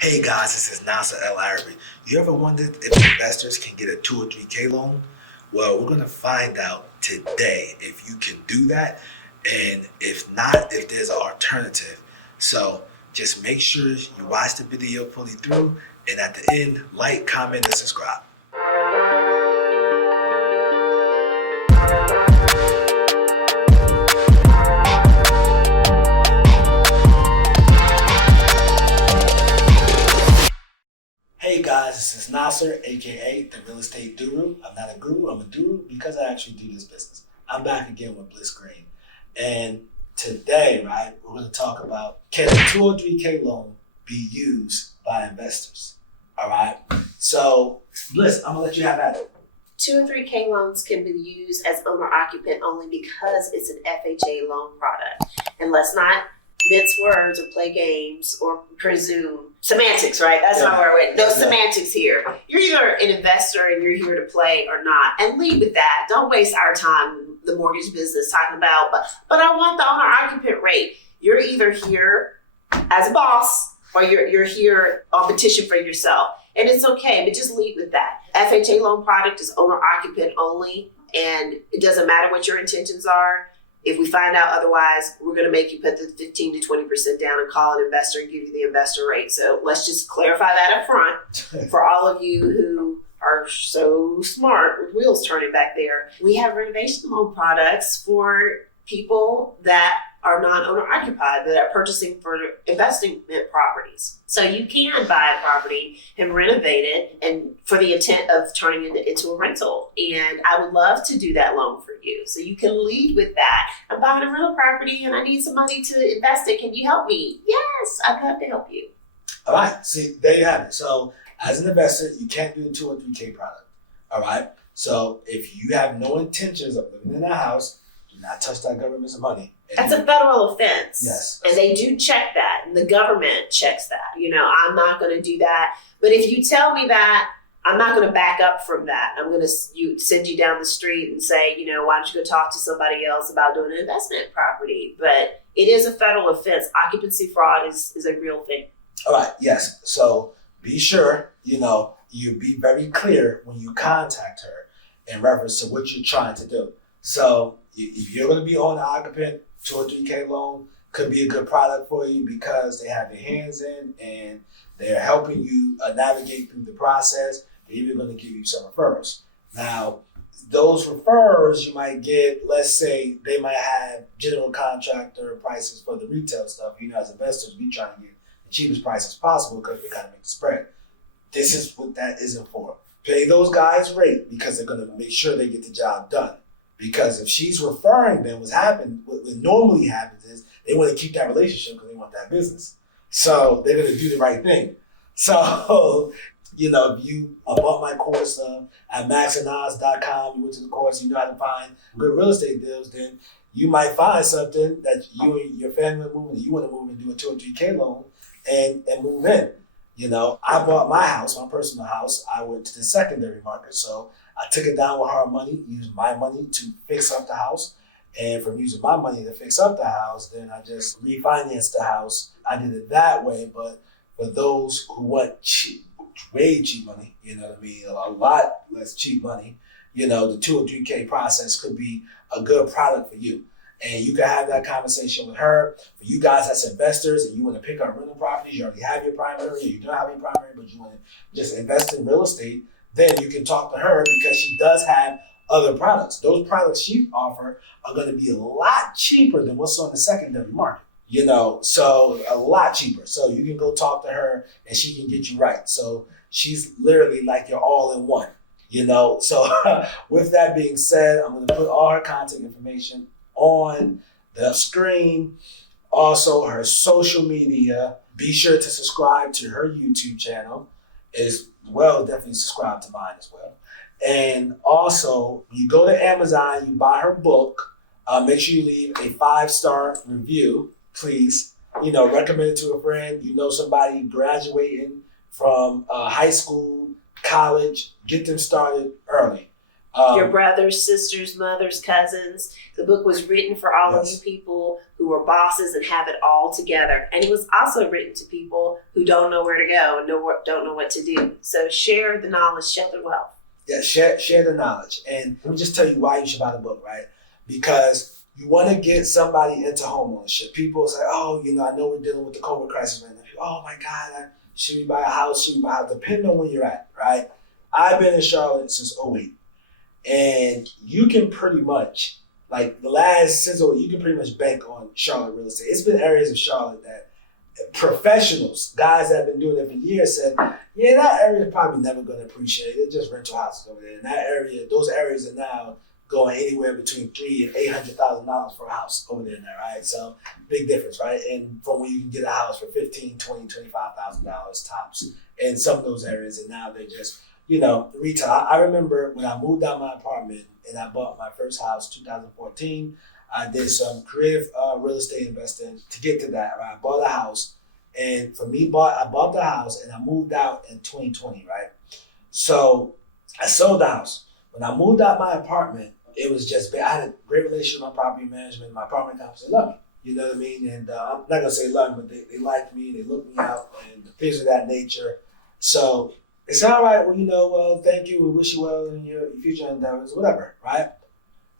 Hey guys, this is Nasser El-arabi. You ever wondered if investors can get a 2 or 3K loan? Well, we're going to find out today if you can do that, and if not, if there's an alternative. So just make sure you watch the video fully through, and at the end, like, comment, and subscribe. Hey guys, this is Nasser, aka the Real Estate Doru. I'm not a guru, I'm a Doru because I actually do this business. I'm back again with Bliss Green. And today, right, we're going to talk about, can a 2 or 3K loan be used by investors? All right. So, Bliss, I'm going to let you have at it. 2 or 3K loans can be used as owner-occupant only because it's an FHA loan product. And let's not mince words or play games or presume semantics, right? That's not where we're at. No semantics here. You're either an investor and you're here to play or not. And lead with that. Don't waste our time, the mortgage business, talking about, but I want the owner-occupant rate. You're either here as a boss or you're here on petition for yourself. And it's okay, but just lead with that. FHA loan product is owner-occupant only, and it doesn't matter what your intentions are. If we find out otherwise, we're going to make you put the 15 to 20% down and call an investor and give you the investor rate. So let's just clarify that up front for all of you who are so smart with wheels turning back there. We have renovation loan products for people that are non-owner occupied, that are purchasing for investment properties. So you can buy a property and renovate it, and for the intent of turning it into a rental. And I would love to do that loan for you. So you can lead with that. I'm buying a rental property and I need some money to invest it. Can you help me? Yes, I'd love to help you. All right. See, there you have it. So as an investor, you can't do a 2 or 3K product. All right. So if you have no intentions of living in a house, do not touch that government's money. That's a federal offense. Yes. And they do check that, and the government checks that. I'm not going to do that. But if you tell me that, I'm not going to back up from that. I'm going to send you down the street and say, why don't you go talk to somebody else about doing an investment property? But it is a federal offense. Occupancy fraud is a real thing. All right. Yes. So be sure, you be very clear when you contact her in reference to what you're trying to do. So if you're going to be owner occupant, 2 or 3K loan could be a good product for you because they have your hands in and they're helping you navigate through the process. They're even going to give you some referrals. Now, those referrals you might get, let's say they might have general contractor prices for the retail stuff. As investors, we try to get the cheapest price as possible because we got to make the spread. This is what that isn't for. Pay those guys rate because they're going to make sure they get the job done. Because if she's referring them, what normally happens is they want to keep that relationship because they want that business. So they're going to do the right thing. So, if you bought my course at maxandnas.com, you went to the course, you know how to find good real estate deals, then you might find something that you and your family are moving, and you want to move and do a 2 or 3K loan and move in. I bought my house, my personal house. I went to the secondary market, so I took it down with her money, used my money to fix up the house. And from using my money to fix up the house, then I just refinanced the house. I did it that way. But for those who want cheap, way cheap money, a lot less cheap money, the 2 or 3K process could be a good product for you. And you can have that conversation with her. For you guys as investors and you want to pick up rental properties, you already have your primary, or you don't have your primary, but you want to just invest in real estate, then you can talk to her because she does have other products. Those products she offers are going to be a lot cheaper than what's on the secondary market, so a lot cheaper. So you can go talk to her and she can get you right. So she's literally like your all-in-one, So with that being said, I'm going to put all her contact information on the screen. Also, her social media. Be sure to subscribe to her YouTube channel as well. Definitely subscribe to mine as well. And also, you go to Amazon, you buy her book. Make sure you leave a 5-star review, please. Recommend it to a friend. Somebody graduating from high school, college. Get them started early. Your brothers, sisters, mothers, cousins. The book was written for all of you people who are bosses and have it all together. And it was also written to people who don't know where to go and don't know what to do. So share the knowledge, share the wealth. Yeah, share the knowledge. And let me just tell you why you should buy the book, right? Because you want to get somebody into homeownership. People say, oh, I know we're dealing with the COVID crisis right now. People, oh my God, should we buy a house? Should we buy a house? Depending on where you're at, right? I've been in Charlotte since '08. And you can pretty much, you can pretty much bank on Charlotte real estate. It's been areas of Charlotte that professionals, guys that have been doing it for years said, yeah, that area is probably never going to appreciate it. It's just rental houses over there. And that area, those areas are now going anywhere between $300,000 and $800,000 for a house over there now, right? So big difference, right? And from when you can get a house for $15,000, $20,000, $25,000 tops in some of those areas, and now they're just retail. I remember when I moved out of my apartment and I bought my first house, 2014. I did some creative real estate investing to get to that. Right? I bought a house, and for me, I bought the house and I moved out in 2020. Right, so I sold the house. When I moved out my apartment, it was just I had a great relationship with my property management. My apartment company, they love me. You know what I mean? And I'm not gonna say love me, but they liked me. They looked me out and things of that nature. So it's all right. Well, thank you. We wish you well in your future endeavors, whatever, right?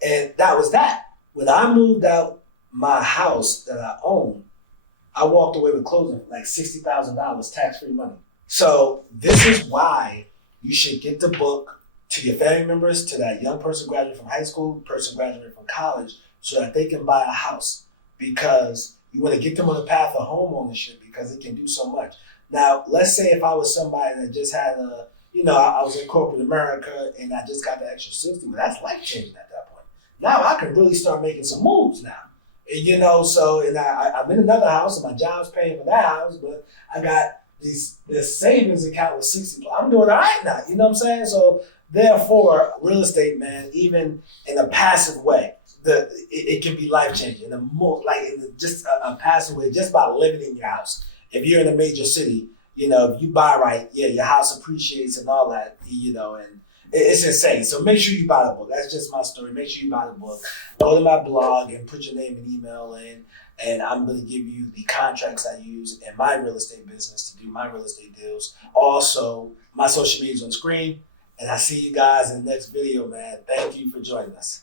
And that was that. When I moved out my house that I own, I walked away with closing like $60,000 tax-free money. So this is why you should get the book to your family members, to that young person graduating from high school, person graduating from college, so that they can buy a house, because you want to get them on the path of home ownership because it can do so much. Now, let's say if I was somebody that just had I was in corporate America and I just got the extra 60, well, that's life-changing at that point. Now I can really start making some moves now. And, I'm in another house and my job's paying for that house, but I got this savings account with 60. I'm doing all right now, you know what I'm saying? So therefore, real estate, man, even in a passive way, it can be life-changing. Just a passive way, just by living in your house. If you're in a major city, if you buy right, your house appreciates and all that, and it's insane. So make sure you buy the book. That's just my story. Make sure you buy the book. Go to my blog and put your name and email in, and I'm going to give you the contracts I use in my real estate business to do my real estate deals. Also, my social media is on screen, and I see you guys in the next video, man. Thank you for joining us.